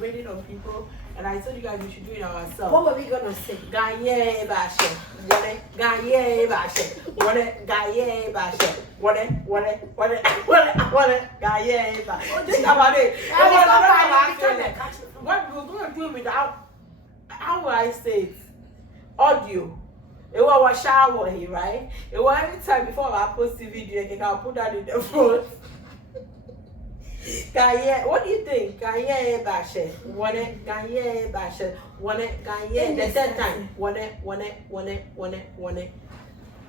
Reading on people, and I told you guys we should do it ourselves. What were we gonna say? Gaye bashe, what gaye bashe, what gaye bashe, what gaye bashe. Think about it. What we're gonna do without, how will I say it? Audio. It was a shower here, right? It was every time before I post the video, I can put that in the front. What do you think? Gaye bashe, one gaye bashe, one gaye. The third time, one.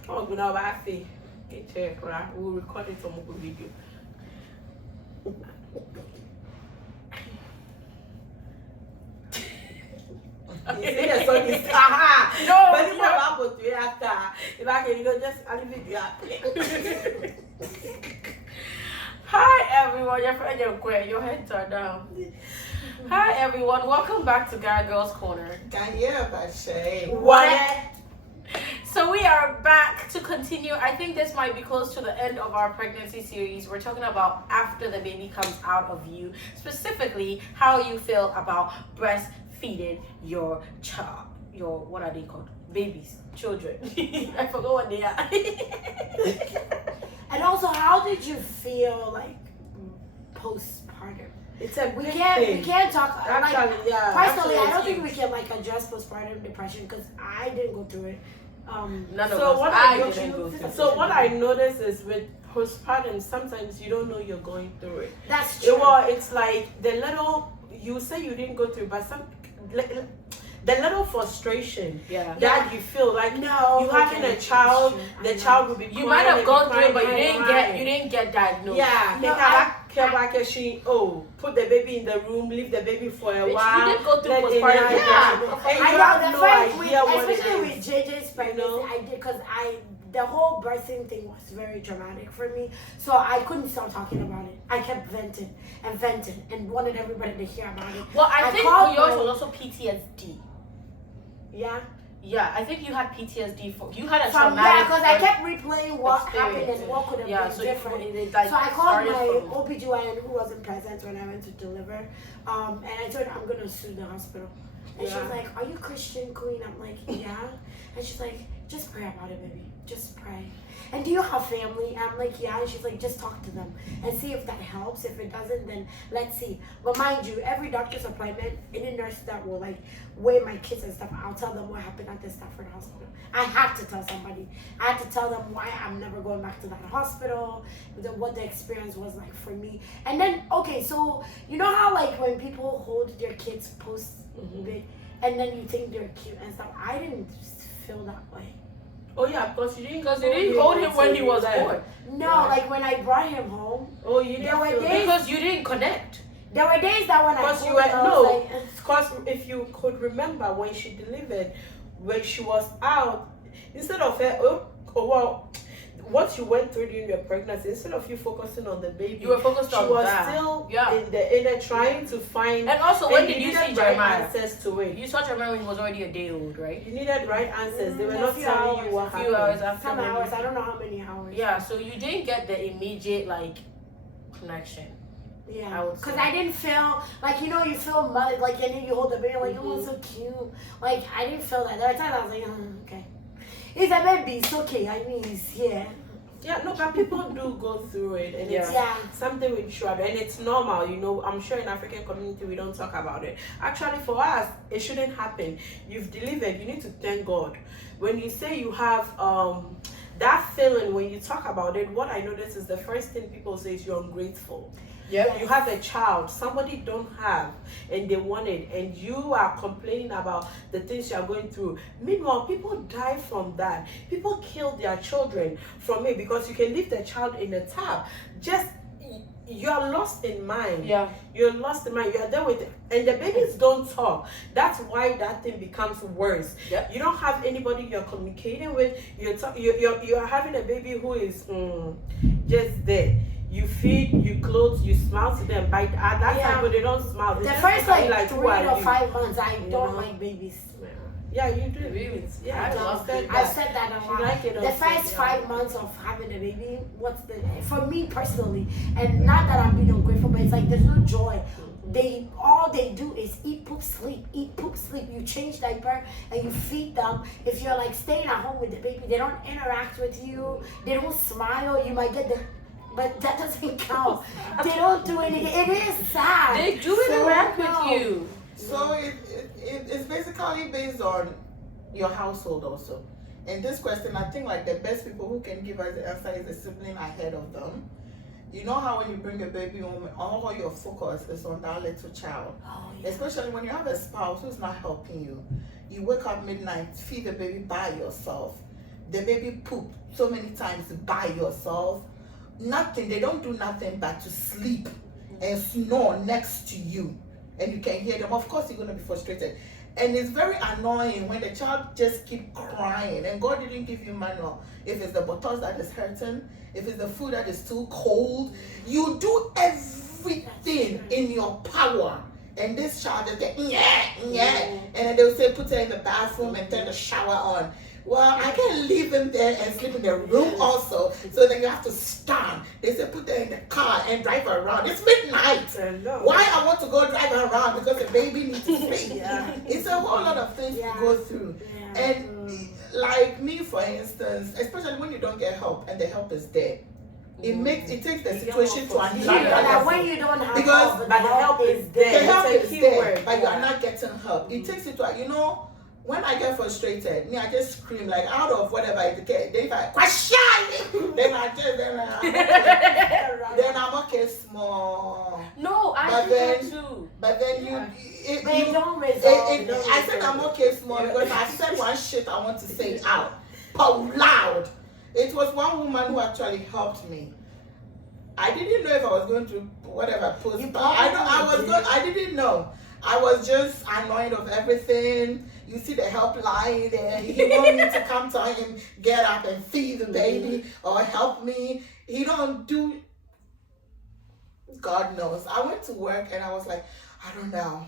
Oh, good now, I feel. Check, right? We'll record it on the video. Yes, so this no, but you know about to after. If I can go, just I'll leave it. Hi everyone, your friend your heads are down. Hi everyone, welcome back to Guy Girls Corner. What? So we are back to continue. I think this might be close to the end of our pregnancy series. We're talking about after the baby comes out of you, specifically how you feel about breastfeeding your child. Your, what are they called? Babies, children. I forgot what they are. And also, how did you feel like postpartum? It's a we can't talk actually, like, yeah. personally. I don't think we can like address postpartum depression because I didn't go through it. None of us. So what I noticed is with postpartum, sometimes you don't know you're going through it. That's true. It's like the little you say you didn't go through, but the little frustration that you feel like you having a child, the child will be you might have gone through it, but you didn't get diagnosed. Put the baby in the room, leave the baby for a while. You didn't go through postpartum. I know the first week, especially with JJ's pregnancy, I did because the whole birthing thing was very dramatic for me, so I couldn't stop talking about it. I kept venting and wanted everybody to hear about it. Well, I think yours was also PTSD. Yeah, I think you had PTSD you had a traumatic. Yeah, because I kept replaying what happened and what could have been different. So I called my OBGYN who wasn't present when I went to deliver, and I told her I'm gonna sue the hospital. And she was like, "Are you Christian, Queen?" I'm like, "Yeah." And she's like, "Just pray about it, baby. Just pray. And do you have family?" I'm like, "Yeah." And she's like, "Just talk to them and see if that helps. If it doesn't, then let's see." But mind you, every doctor's appointment, any nurse that will like weigh my kids and stuff, I'll tell them what happened at the Stafford Hospital. I had to tell somebody. I had to tell them why I'm never going back to that hospital, what the experience was like for me. And then, okay, so you know how like when people hold their kids post and then you think they're cute and stuff, I didn't feel that way. Oh yeah, because you didn't hold him when he was born. No, like when I brought him home. Oh, you didn't. Because you didn't connect. There were days that when because if you could remember when she delivered, when she was out, instead of her, what you went through during your pregnancy, instead of you focusing on the baby, you were focused on that. She was still in the trying to find. And also, when did you see Jeremiah? Answers to it. You saw Jeremiah when he was already a day old, right? You needed right answers. They were not telling you what happened. A few hours after. Some hours. I don't know how many hours. Yeah, so you didn't get the immediate connection. Yeah, because I didn't feel like, you feel mother, like, and then you hold the baby like, oh, it's so cute. Like, I didn't feel that. There were times I was like, okay, it's a baby, it's okay. I mean, he's here. Yeah, no, but people do go through it, and it's something we should, and it's normal. I'm sure in African community we don't talk about it. Actually, for us, it shouldn't happen. You've delivered, you need to thank God. When you say you have that feeling, when you talk about it, what I notice is the first thing people say is you're ungrateful. Yeah, you have a child somebody don't have and they want it, and you are complaining about the things you are going through. Meanwhile, people die from that. People kill their children from it because you can leave the child in a tap. You are lost in mind. Yeah, you're lost in mind. You are there with it, and the babies don't talk. That's why that thing becomes worse. Yep. You don't have anybody you're communicating with. You're having a baby who is just there. You feed, you clothe, you smile to them. By at that time, but they don't smile. The first like 3 to 5 months, I don't like babies. Yeah, you do. Really? Yeah, I said that a lot. Like the first 5 months of having a baby, for me personally, and not that I'm being ungrateful, but it's like there's no joy. all they do is eat, poop, sleep, eat, poop, sleep. You change diaper and you feed them. If you're like staying at home with the baby, they don't interact with you. They don't smile. You might get the, but that doesn't count. They don't do anything. It is sad. They do interact with you. So it's basically based on your household also. In this question, I think like the best people who can give us the answer is the sibling ahead of them. You know how when you bring a baby home, all your focus is on that little child. Oh, yeah. Especially when you have a spouse who's not helping you. You wake up midnight, feed the baby by yourself. The baby poop so many times by yourself. Nothing, they don't do nothing but to sleep and snore next to you. And you can hear them. Of course, you're going to be frustrated. And it's very annoying when the child just keep crying. And God didn't give you manual. If it's the bottles that is hurting, if it's the food that is too cold, you do everything in your power. And this child is like, and then they'll say, put her in the bathroom and turn the shower on. Well, I can leave him there and sleep in the room also. So then you have to stand. They say put her in the car and drive her around. It's midnight. Why I want to go drive her around? Because the baby needs to sleep. It's a whole lot of things to go through. And like me, for instance, especially when you don't get help and the help is there, it takes the situation to another when you don't have because help, but the help is there. The help is there, but you are not getting help. It takes it to, you know, when I get frustrated, I just scream like out of whatever I get. Then if I then I'm okay small. No, I do that too. But then you don't resolve. I said I'm okay small because I said one shit I want to say out loud. It was one woman who actually helped me. I didn't know if I was going to whatever post. I didn't know. I was just annoyed of everything. You see the helpline there. He want me to come to him, get up and feed the baby or help me. He don't do. God knows. I went to work and I was like, I don't know.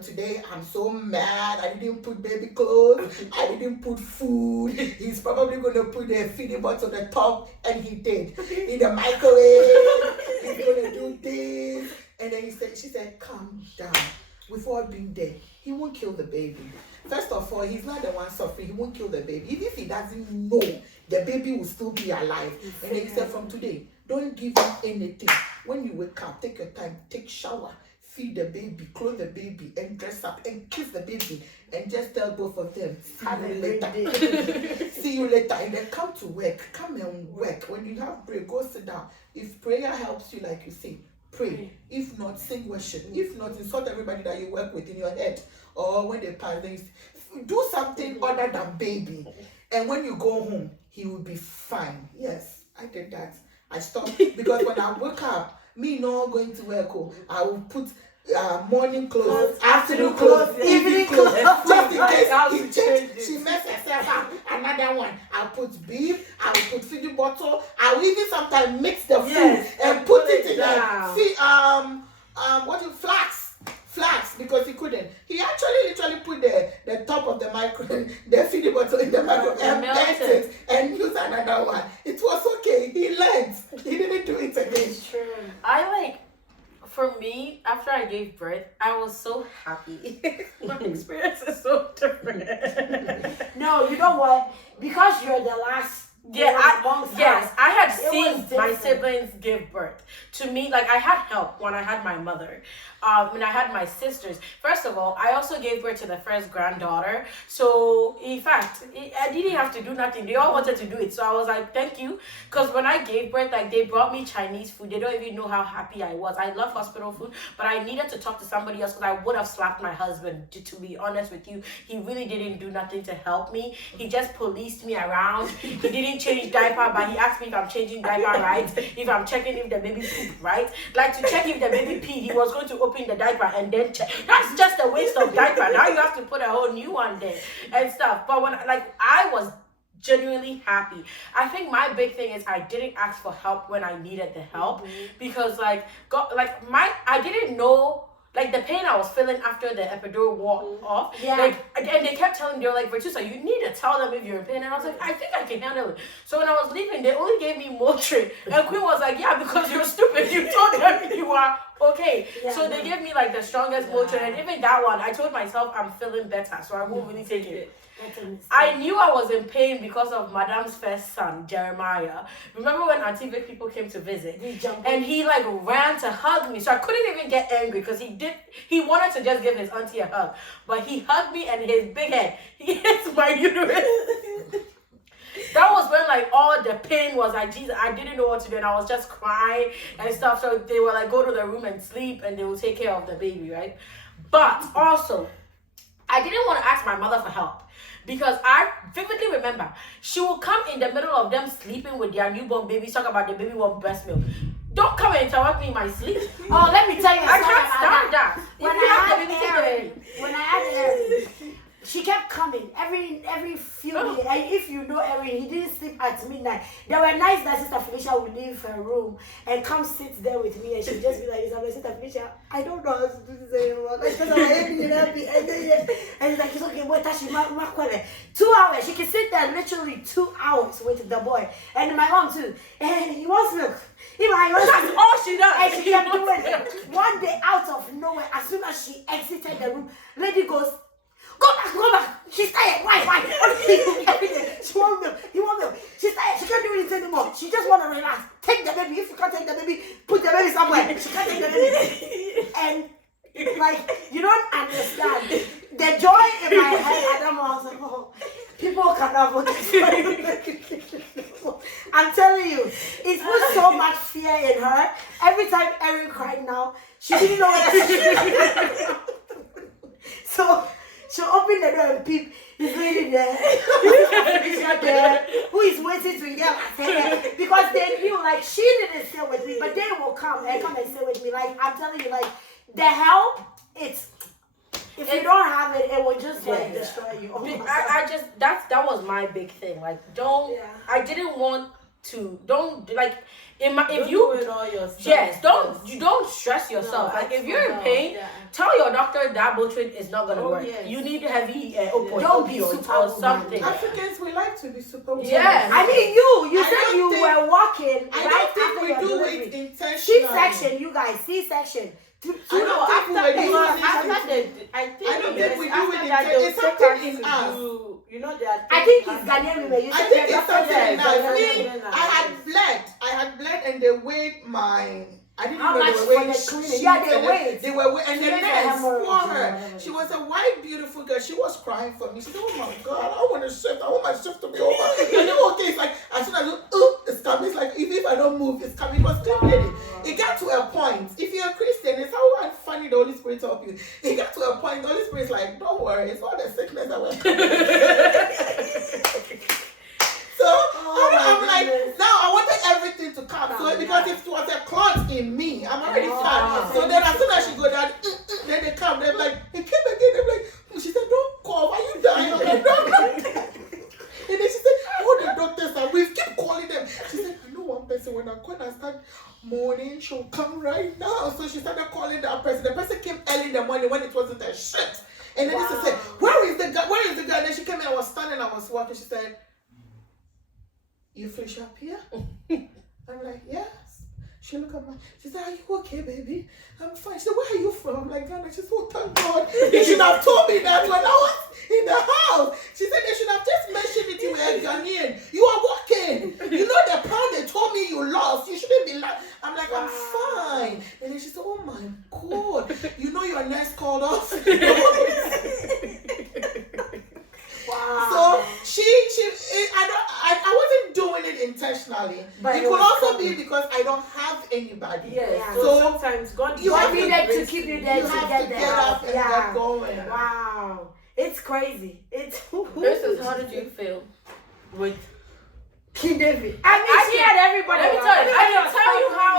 Today I'm so mad. I didn't put baby clothes. I didn't put food. He's probably going to put the feeding bottle on the top, and he did. In the microwave. He's going to do this. And then she said, calm down. We've all been there. He won't kill the baby. First of all, he's not the one suffering. He won't kill the baby. Even if he doesn't know, the baby will still be alive. And then he said, from today, don't give him anything. When you wake up, take your time, take shower, feed the baby, clothe the baby, and dress up, and kiss the baby, and just tell both of them, see you later. See you later. And then come to work. Come and work. When you have prayer, go sit down. If prayer helps you, like you say, pray. If not, sing worship. If not, insult everybody that you work with in your head. Or when they pass, do something other than baby. And when you go home, he will be fine. Yes, I did that. I stopped because when I woke up, me not going to work, I will put morning clothes, afternoon clothes, evening clothes, just in case she mess herself up. Another one, I'll put beef, I will put feeding bottle, I will even sometimes mix the food and put it in flax because he couldn't. He actually literally put the top of the the feeding bottle in the micro and bent it and used another one. It was okay. He learned. He didn't do it again. It's true. For me, after I gave birth, I was so happy. My experience is so different. No, you know what? Because you're the last. I had seen my siblings give birth. To me, like I had help when I had my mother. When I had my sisters. First of all, I also gave birth to the first granddaughter. So, in fact, I didn't have to do nothing. They all wanted to do it. So I was like, thank you. Because when I gave birth, like they brought me Chinese food. They don't even know how happy I was. I love hospital food, but I needed to talk to somebody else because I would have slapped my husband. To be honest with you, he really didn't do nothing to help me. He just policed me around. He didn't change diaper, but he asked me if I'm changing diaper right, if I'm checking if the baby pooped right. Like to check if the baby peed, he was going to open the diaper and then check. That's just a waste of diaper. Now you have to put a whole new one there and stuff. But when I was genuinely happy. I think my big thing is I didn't ask for help when I needed the help because I didn't know. Like the pain I was feeling after the epidural wore off. Yeah. Like, and they kept telling me, they're like, Virtusa, you need to tell them if you're in pain. And I was like, I think I can handle it. So when I was leaving, they only gave me Motrin. And Queen was like, yeah, because you're stupid. You told them you are Okay, so they gave me like the strongest Motrin, and even that one, I told myself I'm feeling better, so I won't really take it. I knew I was in pain because of Madame's first son, Jeremiah. Remember when Auntie Vic people came to visit? And he like ran to hug me. So I couldn't even get angry because he wanted to just give his auntie a hug. But he hugged me and his big head, he hits my uterus. That was when like all the pain was like, Jesus, I didn't know what to do and I was just crying and stuff. So they were like, go to the room and sleep and they will take care of the baby, right? But also, I didn't want to ask my mother for help. Because I vividly remember, she will come in the middle of them sleeping with their newborn baby, talk about the baby want breast milk. Don't come and interrupt me in my sleep. Oh, let me tell you, I can't stand that. When I had Erin, she kept coming every few minutes. And if you know Erin, he didn't sleep at midnight. There were nights that Sister Felicia would leave her room and come sit there with me, and she'd just be like, Sister Felicia, I don't know how to do this anymore. And he's like, it's okay, wait, 2 hours. She can sit there literally 2 hours with the boy. And my mom too. And he wants milk. That's all she does. And she kept doing it. One day out of nowhere, as soon as she exited the room, lady goes, Go back. She's tired. Why? She won't milk. He won't milk. She's tired. She can't do it anymore. She just want to relax. Take the baby. If you can't take the baby, put the baby somewhere. She can't take the baby. And like, you don't understand. The joy in my head, I was like, oh, people cannot vote. I'm telling you, it put so much fear in her. Every time Erin cried now, she didn't know what to do. So she'll open the door and peep. He's really there. There. Who is waiting to get her? Because they knew, like, she didn't stay with me, but they will come and stay with me. Like, I'm telling you, like, the help, if you don't have it, it will just like destroy you. Oh I just that was my big thing. Like, I didn't want to if you do it all yourself. Yes, you don't stress yourself. No, like if you're in pain, tell your doctor that Motrin is not gonna work. Yes. You need heavy opioids or something. Africans, we like to be super. Yes. I mean, you said you were walking. I don't think we do it intentionally. C-section, you guys. C-section. I don't think we do it intentionally. It's something in us. You know that. I think it's Ghanaian women. I think it's something nice. I had bled and they weighed my. I didn't know they were weighing sheets. Yeah, they weighed. They were and the nurse for her. She was a white, beautiful girl. She was crying for me. She said, "Oh my God, I want to shift. I want my shift to be over." And you okay? It's like as soon as it's coming. It's like even if I don't move, it's coming. It was clean. It got to a point. If you're a Christian, it's how funny the Holy Spirit help you. It got to a point. The Holy Spirit's like, "Don't worry. It's all the sickness that we're So I'm like, now I wanted everything to come. So because if it was a clot in me, I'm already fat. So then as soon as she go down, then they come, they're like, it came again. They're like, she said, don't cough, are you dying? I'm like, no. And then she said, oh, the doctors are, we keep calling them. She said, I know one person, when I call and I start mourning, she'll come right now. So she started calling that person. The person came early in the morning when it wasn't a shit. And then she said, where is the guy? Where is the guy? And then she came in, I was standing, I was walking. She said, you finish up here? I'm like, yes. She looked at me. She said, are you okay, baby? I'm fine. She said, where are you from? I'm like, Ghana. She said, oh, thank God. You should have told me that when I was in the house. She said, they should have just mentioned it. You were a Ghanaian. You are walking. You know the pound they told me you lost. You shouldn't be like. I'm like, I'm fine. And then she said, oh my God. You know your nurse called off. Wow. So I wasn't doing it intentionally. But it could also be because I don't have anybody. Yes. So sometimes God you have to keep you there. You have to get up and get going. Wow. It's crazy. Princess, how did you feel with King David? I mean, she had everybody. Let me tell you. I can tell you how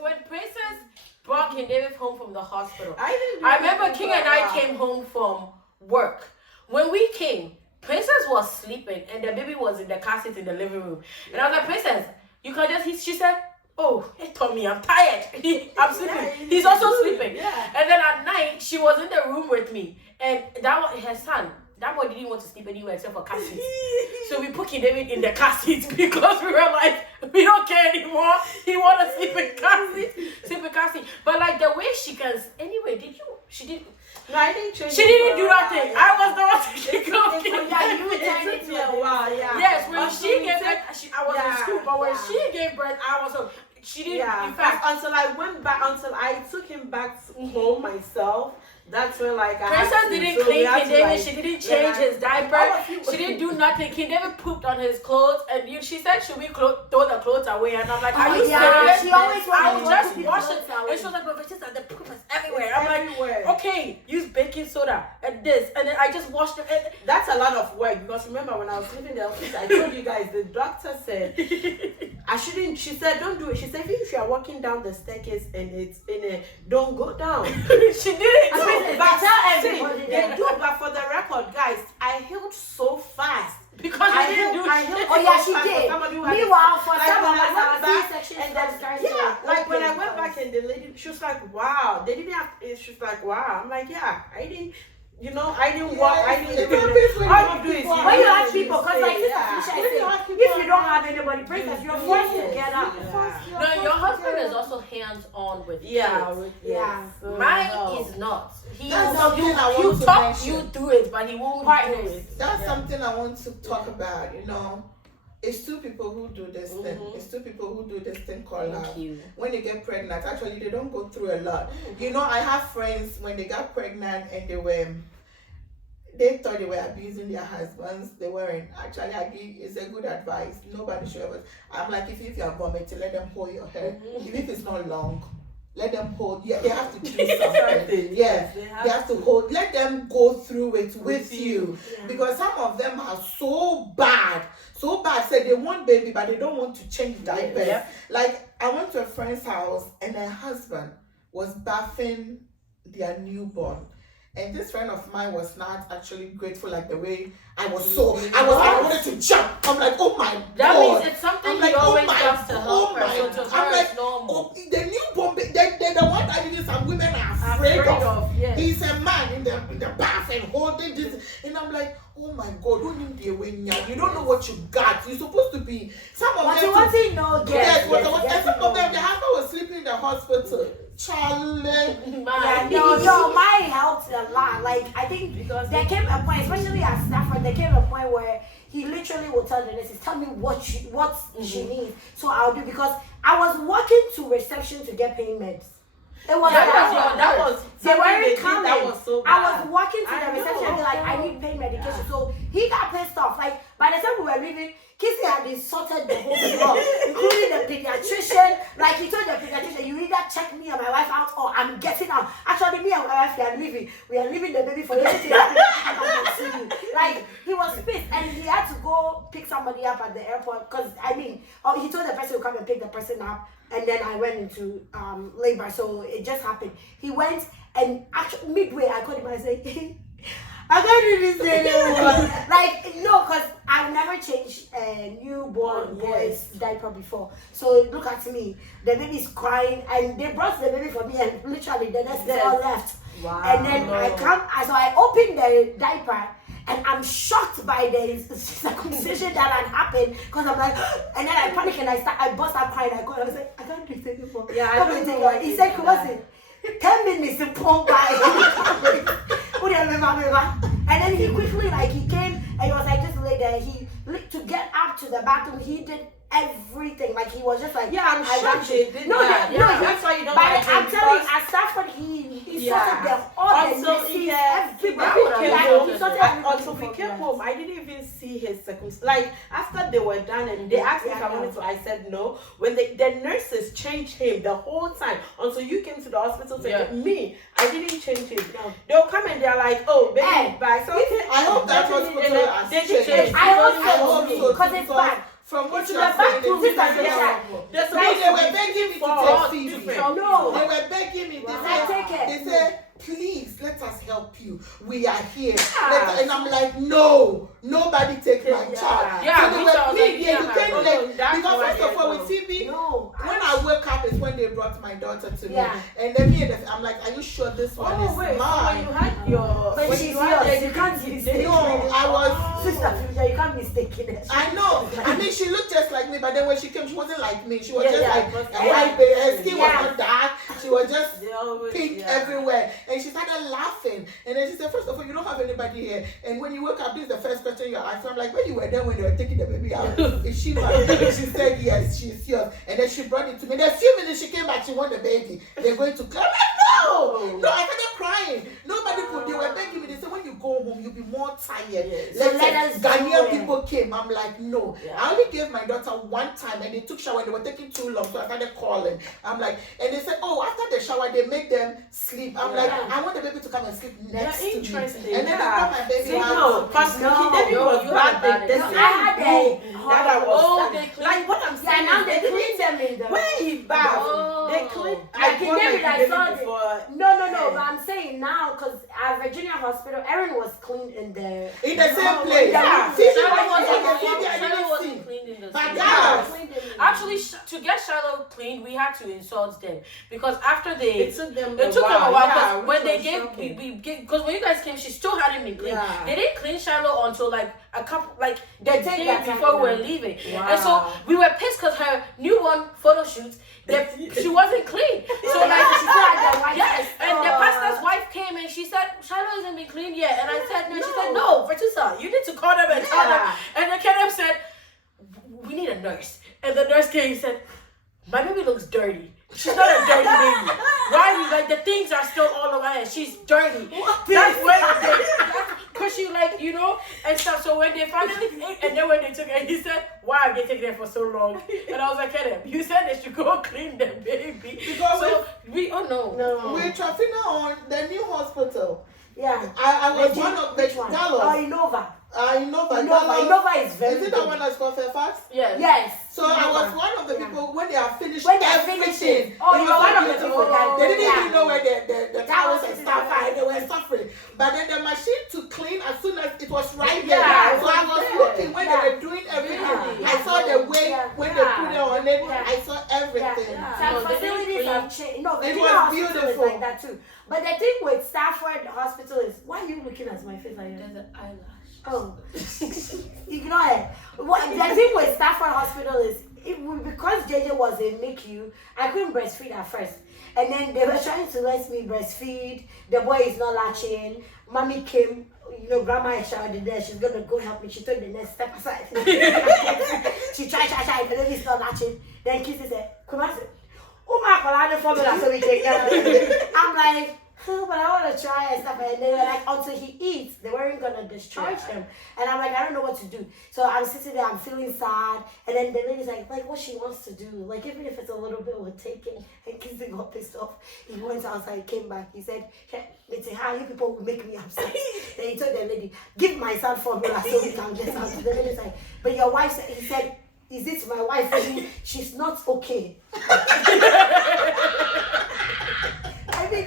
when Princess brought King David home from the hospital. I remember King and I came home from work. When we came, Princess was sleeping and the baby was in the car seat in the living room. And I was like, Princess, you can just, she said, oh, hey Tommy, I'm tired. I'm sleeping. He's also sleeping. Yeah. And then at night, she was in the room with me. And that was her son. that boy didn't want to sleep anywhere except for car seat. So we put King David in the car seat because we were like, we don't care anymore. He want to sleep in car seat. But like the way she can, anyway, she didn't. No, I didn't change. She didn't do nothing. I was the one taking care of King It took me a while, yeah. Yes, when she gave birth, I was in school, but when she gave birth, I was home. She didn't. Yeah, in fact, until I took him back home myself. That's when like Princess didn't clean King David. She didn't change his diaper. She didn't do nothing. King David pooped on his clothes, and she said, "Should we throw the clothes away?" And I'm like, "Are you serious?" She always I will just wash it. And she was like, "But Princess, the poop is everywhere." I'm like, "Okay, use baking soda and this," and then I just washed it. And that's a lot of work because remember when I was leaving the office, I told you guys the doctor said I shouldn't. She said, "Don't do it." She said, "If you are walking down the staircase and it's in a, don't go down." She didn't. But they do, but for the record, guys, I healed so fast. Because I didn't do it. Oh yeah, she did. Meanwhile, for some of us, our C-section like when I went back and the lady, she was like, "Wow, they didn't have." She was like, "Wow." I'm like, "Yeah, I didn't." I didn't walk. I didn't do it. All you do is when you have people, because like this if you don't have anybody, Princess, you're forced to get up. No, your husband is also hands-on with kids. Yeah. Mine is not. He will talk you through it, but he won't do it. That's something I want to talk about. It's two people who do this thing. It's two people who do this thing called love. When they get pregnant, actually they don't go through a lot. I have friends when they got pregnant and they thought they were abusing their husbands. They weren't. Actually, it's a good advice. Nobody should ever. I'm like, if you are vomiting, let them hold your hair. Even if it's not long, let them hold. Yeah, they have to do something. Yeah, they have to hold. Let them go through it with you. Because some of them are so bad. Said they want baby, but they don't want to change diapers. Like, I went to a friend's house and her husband was bathing their newborn. And this friend of mine was not actually grateful like the way I wanted to jump. I'm like, oh my God. That means it's something he always does to help her. So to her it's normal. The newborn, they're the one that even some women are afraid of. Yes. He's a man in the bath and holding this. And I'm like, oh my God, don't need the way now. You don't know what you got. You're supposed to be some of them. Some of them, the husband was sleeping in the hospital. Charlie. Mine helped a lot. Like, I think because there came a point, especially at Stafford, there came a point where he literally would tell the nurses, "Tell me what she needs, so I'll do." Because I was walking to reception to get payments. It was that was they weren't coming. That was so bad. I was walking to the reception and be like, "I need pain medication." So he got pissed off. Like, by the time we were leaving, Kissy had insulted the whole floor, including the pediatrician. Like, he told the pediatrician, "You either check me and my wife out or I'm getting out." Actually, me and my wife, we are leaving the baby for you. Like, he was pissed and he had to go pick somebody up at the airport because, he told the person to come and pick the person up. And then I went into labor, so it just happened. He went, and actually midway, I called him and I said, "I can't do this anymore." Like, no, because I've never changed a newborn boy's diaper before. So look at me, the baby's crying, and they brought the baby for me, and literally the next day all left. Wow. And then so I opened the diaper. And I'm shocked by the circumcision that had happened because I'm like, and then I panic and I burst out crying. I was like, "I can't do this anymore." Yeah, I don't know why. He said, "Come on, 10 minutes to pump by." And then he quickly, he came and he was like, just lay there. To get up to the bathroom, he did everything. Like, he was just like, "Yeah, I'm sure they did no, that." No, that's why you don't like him. I'm telling you, at Stafford, he sorted them all. Until we came home, I didn't even see his circumstances. Like, after they were done and they asked me if I wanted to, I said no. When the nurses changed him the whole time until you came to the hospital to me, I didn't change him. No. They'll come and they're like, "Oh, baby, bye." So I hope that hospital has changed. I hope so, because it's bad. From what you are saying, they were begging me to take Phoebe. No, they were begging me. They said, "Please, let us help you. We are here." And I'm like, "No, nobody take my child." Yeah, so they were pleading. You can't let, because first of all, with Phoebe, when I woke up is when they brought my daughter to me, and then I'm like, "Are you sure this one is mine?" So when you had your when she's yours, you can't mistake. No, I was. Sister Felicia, you can't mistake it. I know. I mean, she looked just like me, but then when she came, she wasn't like me. She was just like a yeah. white baby. Her skin was not dark. She was just always, pink everywhere. And she started laughing. And then she said, first of all, you don't have anybody here. And when you woke up, this is the first question you asked. I'm like, when you were there when they were taking the baby out, is she mine? She said, yes, she's yours. And then she brought it to me. In a few minutes, she came back. She wanted the baby. They're going to cry. I'm like, no. No, I started crying. Nobody could. They were begging me. They said, when you go home, you'll be more tired. Yes. So let us Ghanaian people came. I'm like, no. Yeah. I only gave my daughter one time and they took shower and they were taking too long. So I started calling. I'm like, and they said, oh, after the shower, they make them sleep. I'm like, I want the baby to come and sleep next to me. And then they brought my baby out. No, because David was bad. I had that was like what I'm saying. Yeah, now they clean them in the. When he bath, they clean. Like in David, I saw before. No, but I'm saying now because at Virginia Hospital, Erin was clean in the same place. Yeah. Shiloh wasn't clean in the But same place. Actually, to get Shiloh cleaned, we had to insult them because after it took them a while because when they gave because when you guys came, she still hadn't been cleaned. Yeah. They didn't clean Shiloh until like a couple the take that day before we were leaving. And so we were pissed because her newborn photo shoot, she wasn't clean. So like she said, yes. And the pastor's wife came and she said, Shiloh hasn't been cleaned yet. And I said, no. She said, no, Vertusa, you need to call them and tell them. And then Kenneth said, we need a nurse. And the nurse came and said, my baby looks dirty. She's not a dirty baby. Why? Like the things are still all over her. She's dirty. That's because she and stuff. So when they finally and then when they took her, he said, why have they taken her for so long? And I was like, Kenneth, you said they should go clean the baby. Because No. We're Trafina on the new hospital. Yeah. I was one of the Gallows. Innova. Innova is very Is it the one that's called Fairfax? Yes. So I was one of the people when they are finished everything. Oh, you were one of the people that they didn't even know where the towels and stuff are. They were suffering. But then the machine to clean as soon as it was right there. So I was looking when they were doing everything. I saw the way when they put it on it. I saw everything. Some facilities have changed. No, it was beautiful. Like that too. But the thing with Stafford Hospital is, why are you looking at my face like that? There's an eyelash. Oh, ignore it. The thing with Stafford Hospital is, because JJ was in NICU, I couldn't breastfeed at first. And then they were trying to let me breastfeed. The boy is not latching. Mommy came, grandma is showered there. She's going to go help me. She took the next step aside. She tried, the baby's not latching. Then Kissy said, Kumasi, oh my God, formula so we take care of it. I'm like, but I want to try and stuff. And they were like, until he eats, they weren't going to discharge him. And I'm like, I don't know what to do. So I'm sitting there, I'm feeling sad. And then the lady's like what she wants to do. Like, even if it's a little bit, we'll take it. And Kissy got pissed off. He went outside, came back. He said, hey, how you people will make me upset. Then he told the lady, give my son formula so we can get out. The lady's like, but your wife said, he said, is it my wife? She's not okay.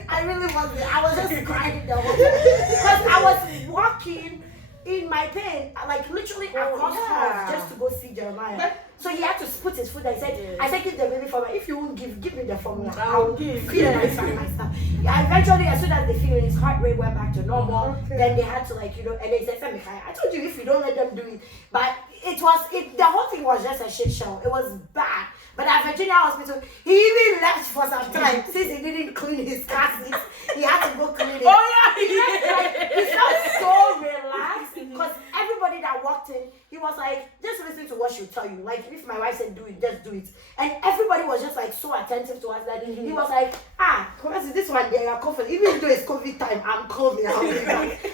I really wasn't. I was just crying the whole time because I was walking in my pain, like literally across house just to go see Jeremiah. So he had to put his foot there. He said, I said, give the baby formula. If you won't give me the formula, I'll give. Feed and I sign my stuff. Eventually, as soon as they feel his heart rate went back to normal, then they had to and they said, I told you if you don't let them do it. But the whole thing was just a shit show. It was bad. But at Virginia Hospital, he even left for some time since he didn't clean his car seats. He had to go clean it. Oh yeah, he felt so relaxed because everybody that walked in, he was like, just listen to what she'll tell you. Like if my wife said do it, just do it. And everybody was just like so attentive to us that he was like, this one they are comfortable. Even though it's COVID time, I'm coming.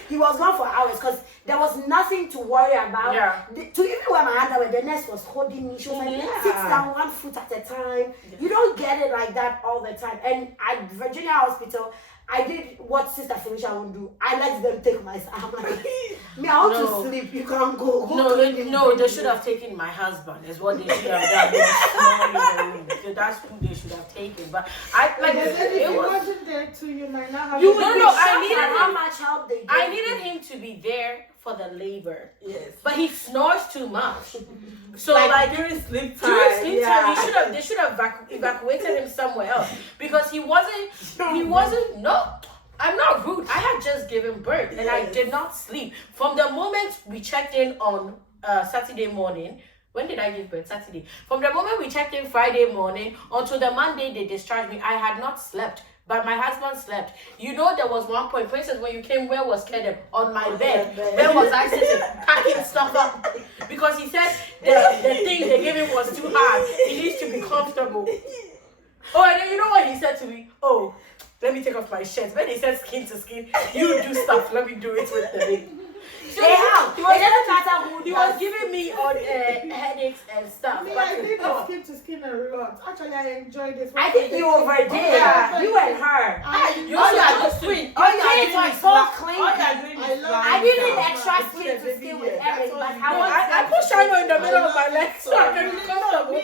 He was gone for hours because there was nothing to worry about. Yeah. To even wear my underwear, the nurse was holding me. She was like, sit down 1 foot at a time. You don't get it like that all the time. And at Virginia Hospital, I did what Sister Felicia won't do. I let them take my stuff. I'm like, me, I want to sleep. You can't go. No, they should have taken my husband. Is what they should have done. So that's who they should have taken. But if he wasn't there too, you might not have. How much help they gave. I needed him to be there for the labor. Yes. But he snores too much. So during sleep time. They should have evacuated him somewhere else because he wasn't I'm not rude. I had just given birth and I did not sleep. From the moment we checked in on Saturday morning, when did I give birth? Saturday. From the moment we checked in Friday morning until the Monday they discharged me, I had not slept. But my husband slept. You know, there was one point, for instance, when you came, where was Kedem? On my bed. Where was I sitting? Packing stuff up. Because he said the thing they gave him was too hard. He needs to be comfortable. Oh, and then you know what he said to me? Oh, let me take off my shirt. When he said skin to skin, you do stuff. Let me do it with the baby. So he was giving me on headaches and stuff. Me, I did the skin to skin a lot. Actually, I enjoyed this. I think you overdid. Yeah. You and her. You are the sweet. Oh, yeah, it was so clean. I did an it. extra skin to skin with everything, but I put Shino in the middle of my legs so I can be comfortable.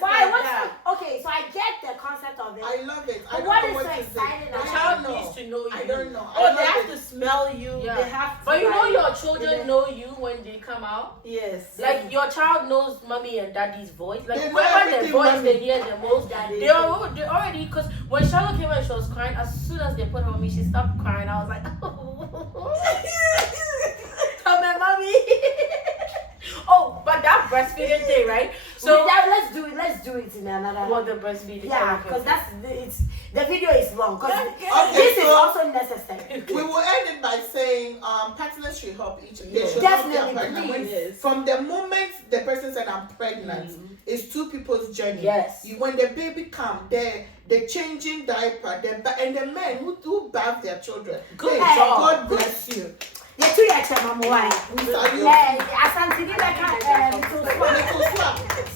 Why? Okay, so I get the concept of it. I love it. I But don't what know is what so to say. exciting I about The it? child don't know. needs to know you. I don't know. Oh, I they love have it. to smell you. Yeah. They have to. But you know like, your children know you when they come out. Yes. Like your child knows mommy and daddy's voice. Like They know whoever the everything, voice mommy. they hear the most, they already, because when Charlotte came and she was crying, as soon as they put her on me, she stopped crying. I was like, come here, mommy. Oh, but that breastfeeding thing, right? So let's do it in another. what the breastfeeding? Yeah, because the video is long. Because Okay, this is so also necessary. we will end it by saying partners should help each other. Yes. Definitely, When- please. From the moment the person said I'm pregnant, it's two people's journey. Yes. When the baby come, the changing diaper, and the men who bath their children. Good Hey, job. God bless you. Yeah, 2 years, Mama. Why? We salute. Yeah, Asante Little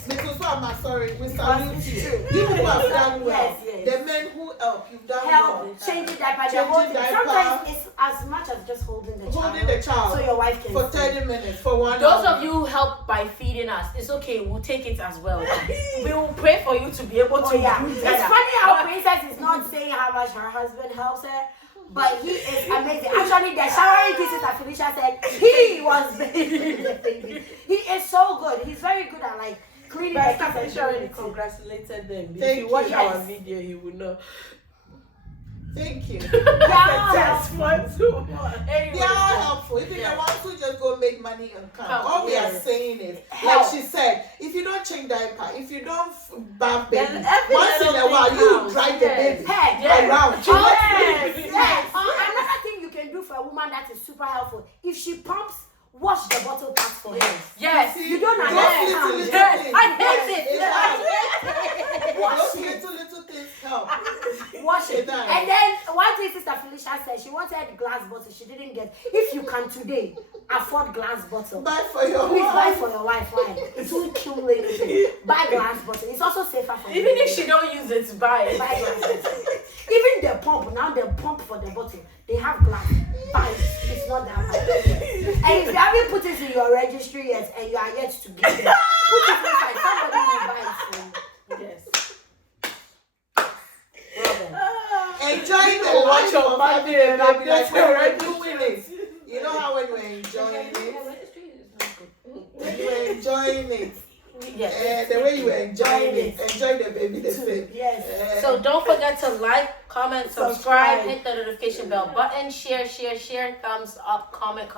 Little Swam, I'm sorry. We salute It's you. true. You people have done well. Yes. The men who help, you've done well. help, changing diaper, Changing holding. diaper. Sometimes it's as much as just holding the child. Holding the child So your wife can for see. 30 minutes, for 1 Those hour. of you who help by feeding us, it's okay. We'll take it as well. We will pray for you to be able to Oh yeah, do it's that. funny how Princess is not saying how much her husband helps her, but he is amazing. Actually, the showering kisses that Felicia said, he was bathing the baby. He is so good. He's very good at like cleaning the But kids and Felicia already everything. congratulated them. If Thank you watch you. our Yes. video, you will know. Thank you. Yeah. That's one too much. Anyway, They are helpful. Even Yeah. the ones who just go make money and come. Come, All we are yes. saying is, Help. like she said, if you don't change diaper, if you don't bath baby, Then every once in little a while thing you counts. drive the Yes. baby Hey, Yes. around. Oh, not yes, sleeping. yes. Another thing you can do for a woman that is super helpful, if she pumps, wash the bottle pads for her. yes. See, You don't those understand. little Yes, things. I hate it. It helps. Wash Those it. little things help. Wash it. It does. And then one thing Sister Felicia said, she wanted glass bottle. She didn't get. If you can today afford glass bottle, Buy for your please buy wife. for your wife. Why? It won't kill anything. Buy glass bottle. It's also safer for Even if she don't use it, buy it. buy glass bottle. Even the pump, now the pump for the bottle, they have glass. Buy it. It's not that bad. And if you haven't put it in your registry yet and you are yet to give it, put it inside. Somebody will buy it for you. Yes. Well then. Enjoy the Watch life your of body having a and baby like update we're your doing it. You know how when we're enjoying it, you were enjoying it. Yes. The way you were enjoying it, enjoy the baby the same. Yes. So don't forget to like, comment, subscribe, hit the notification bell button, share, thumbs up, comment.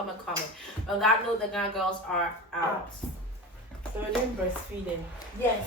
On that note, the Ghana girls are out. So we're doing breastfeeding. Yes.